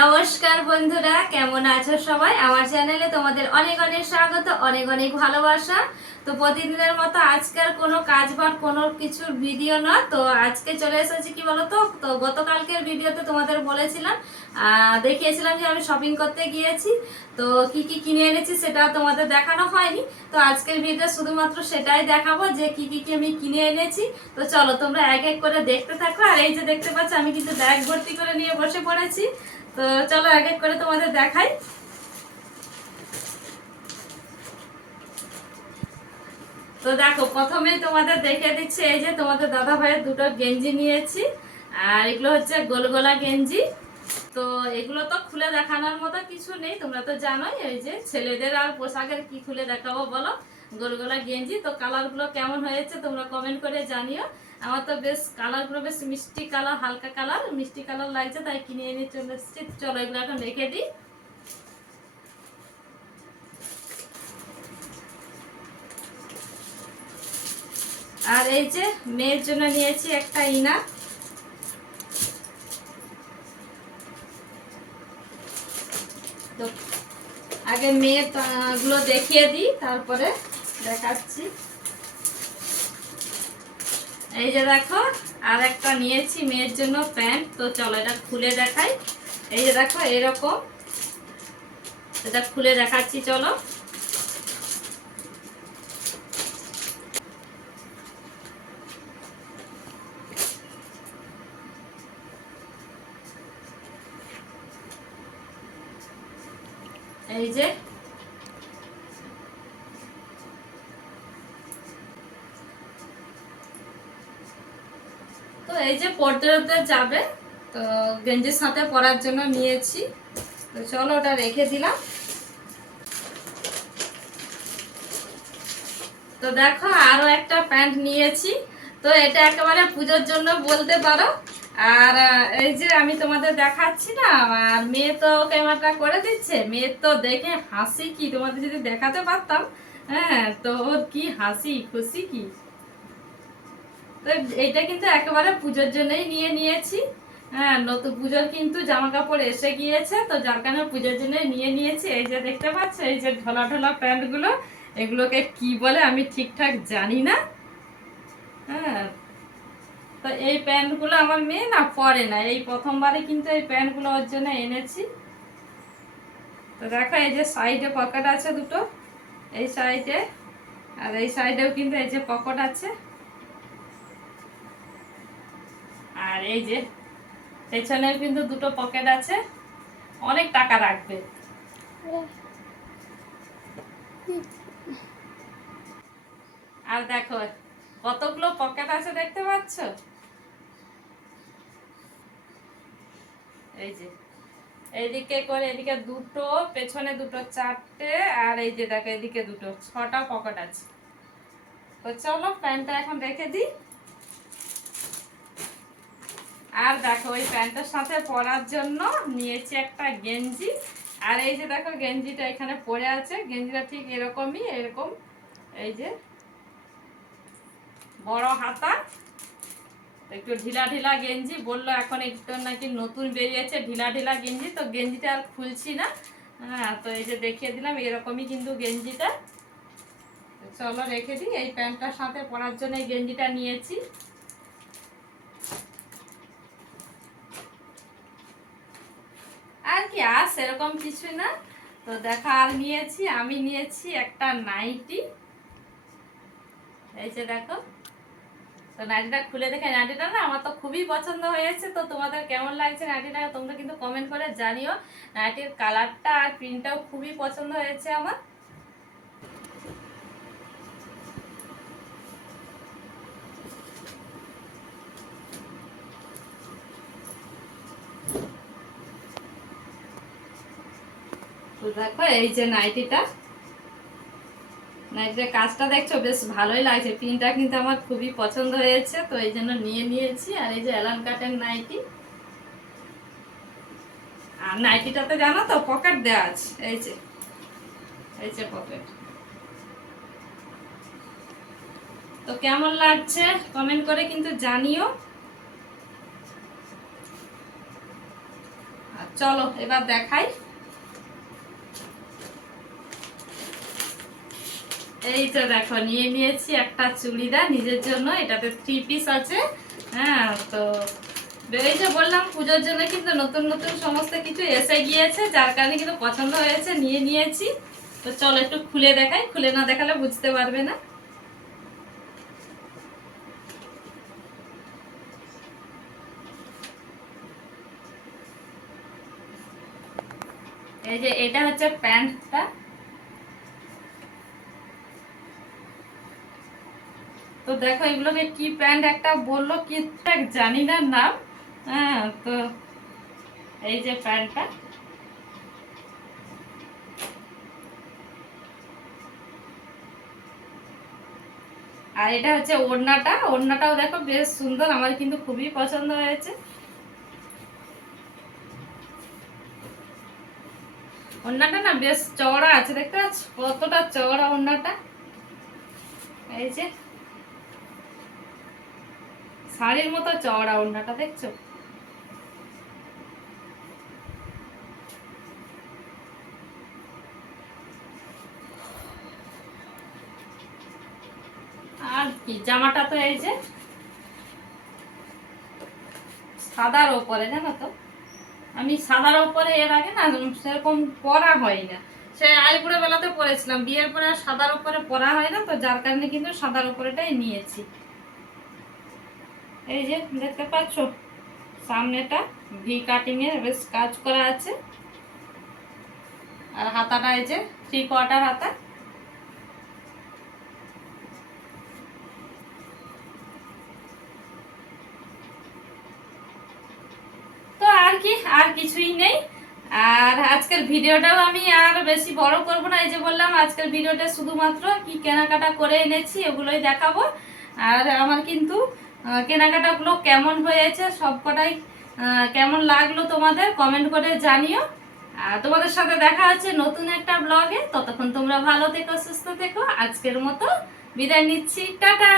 নমস্কার বন্ধুরা, কেমন আছো সবাই? আমার চ্যানেলে তোমাদের অনেক অনেক স্বাগত, অনেক অনেক ভালোবাসা। তো প্রতিদিনের মতো আজকের কোনো কাজ বা কোনো কিছুর ভিডিও না, তো আজকে চলে এসেছি কি বলো তো। তো গতকালকের ভিডিওতে তোমাদের বলেছিলাম, দেখিয়েছিলাম যে আমি শপিং করতে গিয়েছি। তো কি কি কিনে এনেছি সেটা তোমাদের দেখানো হয়নি। তো আজকের ভিডিও শুধুমাত্র সেটাই দেখাবো যে কি কি আমি কিনে এনেছি। তো চলো তোমরা এক এক করে দেখতে থাকো। আর এই যে দেখতে পাচ্ছ, আমি কিন্তু ব্যাগ ভর্তি করে নিয়ে বসে পড়েছি। তো চলো এক এক করে তোমাদের দেখাই। তো দেখো, প্রথমেই তোমাদের দেখিয়ে দিচ্ছি, এই যে তোমাদের দাদা ভাইয়ের দুটো গেঞ্জি নিয়েছি। আর এগুলো হচ্ছে গোলগোলা গেঞ্জি। তো এগুলো তো খুলে দেখানোর মতো কিছু নেই, তোমরা তো জানোই। এই যে ছেলেদের আর পোশাকের কি খুলে দেখাবো বলো। গোলগোলা গেঞ্জি। তো কালারগুলো কেমন হয়েছে তোমরা কমেন্ট করে জানিও। আমার তো বেশ কালারগুলো বেশ মিষ্টি কালার, হালকা কালার, মিষ্টি কালার লাগছে, তাই কিনে এনে চলে এসেছি। চলো এগুলো এখন রেখে দিই। আর এই যে মেয়ের জন্য নিয়েছি একটা ইনা। তো আগে মেয়ের গুলো দেখিয়ে দিই, তারপরে দেখাচ্ছি। এই যে দেখো, আর একটা নিয়েছি মেয়ের জন্য প্যান্ট। তো চলো এটা খুলে দেখাই। এই যে দেখো এরকম, এটা খুলে দেখাচ্ছি চলো। এই যে তো এই যে পড়তে পড়তে যাবে, তো গেঞ্জির সাথে পরার জন্য নিয়েছি। তো চলো ওটা রেখে দিলাম। তো দেখো আরো একটা প্যান্ট নিয়েছি। তো এটা একেবারে পুজোর জন্য বলতে পারো। আর এই যে আমি তোমাদের দেখাচ্ছি না, আর মেয়ে তো ক্যামেরাটা করে দিচ্ছে। মেয়ের তো দেখে হাসি কি, তোমাদের যদি দেখাতে পারতাম। হ্যাঁ, তো ওর কি হাসি খুশি কি। তো এইটা কিন্তু একেবারে পুজোর জন্যই নিয়ে নিয়েছি। হ্যাঁ, নতুন পুজোর কিন্তু জামা কাপড় এসে গিয়েছে, তো যার কারণে পুজোর জন্য নিয়ে নিয়েছি। এই যে দেখতে পাচ্ছ, এই যে ঢোলা ঢোলা প্যান্টগুলো, এগুলোকে কি বলে আমি ঠিকঠাক জানি না। হ্যাঁ, তো এই প্যান্টগুলো আমার মেয়ে না পরে না, এই প্রথমবারে কিন্তু এই প্যান্টগুলো ওর জন্য এনেছি। তো দেখো এই যে সাইডে পকেট আছে দুটো, এই সাইডে, আর এই সাইডেও কিন্তু এই যে পকেট আছে। আর এই যে পেছনেও কিন্তু দুটো পকেট আছে, অনেক টাকা রাখবে। আর দেখো কতগুলো পকেট আছে দেখতে পাচ্ছ। এই যে এইদিকে করে, এদিকে দুটো, পেছনে দুটো, চারটে, আর এই যে দেখো এদিকে দুটো, ছটা পকেট আছে। তো চলো প্যান্টটা এখন রেখে দিই। আর দেখো ওই প্যান্টের সাথে পরার জন্য নিয়েছি একটা গেঞ্জি। আর এই যে দেখো গেঞ্জিটা এখানে পরে আছে, গেঞ্জিটা ঠিক এরকমই, এরকম এই যে বড় হাতা, একটু ঢিলা ঢিলা গেঞ্জি। বললো এখন একটু নাকি নতুন বেরিয়েছে ঢিলা ঢিলা গেঞ্জি, তো গেঞ্জিটা আর খুলছি না। হ্যাঁ, তো এই যে দেখিয়ে দিলাম, এরকমই কিন্তু গেঞ্জিটা। চলো রেখে দিই। এই প্যান্টটার সাথে পরার জন্য এই গেঞ্জিটা নিয়েছি। আর কি, আর সেরকম কিছু না। তো দেখা আর নিয়েছি, আমি নিয়েছি একটা নাইটি। এই যে দেখো, তো নাইটিটা খুলে দেখে, নাইটিটা না আমার তো খুবই পছন্দ হয়েছে। তো তোমাদের কেমন লাগছে নাইটিটা তোমরা কিন্তু কমেন্ট করে জানিও। নাইটির কালারটা আর প্রিন্টটাও খুবই পছন্দ হয়েছে আমার। তো দেখো এই যে নাইটিটা, নাইটির কাজটা দেখছো বেশ ভালোই লাগছে, প্রিন্টটা কিন্তু আমার খুবই পছন্দ হয়েছে, তো এই জন্য নিয়ে নিয়েছি। আর এই যে অ্যালান কাটের নাইটি। আর নাইটিটাতে জানো তো পকেট দেওয়া আছে, এই যে, এই যে পকেট। তো কেমন লাগছে কমেন্ট করে কিন্তু জানিও। চলো এবার দেখাই। এই তো দেখো নিয়ে নিয়েছি একটা চুড়িদার নিজের জন্য, এটাতে 3 পিস আছে। হ্যাঁ, তো এই যে বললাম পুজোর জন্য কিন্তু নতুন নতুন সমস্ত কিছু এসে গিয়েছে, যার কারণে কিন্তু পছন্দ হয়েছে, নিয়ে নিয়েছি। তো চলো একটু খুলে দেখাই, খুলে না দেখালে বুঝতে পারবে না। এই যে এটা হচ্ছে প্যান্টটা। তো দেখো এগুলোকে কি প্যান্ট একটা বললো, কি জানি না নাম। হ্যাঁ, তো এই যে প্যান্টটা, আর এটা হচ্ছে ওড়নাটা। ওড়নাটাও দেখো বেশ সুন্দর, আমার কিন্তু খুবই পছন্দ হয়েছে। ওড়নাটা না বেশ চওড়া আছে, দেখতে পাচ্ছ কতটা চওড়া ওড়নাটা। এই যে শাড়ির মতো চওড়া ওড়নাটা, দেখছো? আর কি জামাটা তো এই যে সাদার ওপরে, জানো তো আমি সাদার ওপরে এর আগে না সেরকম পরা হয় না। সে আইবুড়ো বেলাতে পরেছিলাম, বিয়ের পরে আর সাদার উপরে পরা হয় না, তো যার কারণে কিন্তু সাদার উপরেটাই নিয়েছি। এই যে দেখতে পাচ্ছ সামনেটা ভি কাটিং এর বেশ কাজ করা আছে, আর হাতাটা এই যে 3/4 হাতা। তো আর কি, আর কিছুই নেই। আর আজকের ভিডিওটাও আমি আর বেশি বড় করব না, এই যে বললাম আজকের ভিডিওটা শুধুমাত্র কি কেনাকাটা করে এনেছি এগুলোই দেখাবো। আর আমার কিন্তু কেনাকাটাগুলো কেমন হয়েছে সবকটাই কেমন লাগলো তোমাদের কমেন্ট করে জানিও। আর তোমাদের সাথে দেখা হচ্ছে নতুন একটা ব্লগে, ততক্ষণ তোমরা ভালো থেকো, সুস্থ থেকো। আজকের মতো বিদায় নিচ্ছি, টাটা।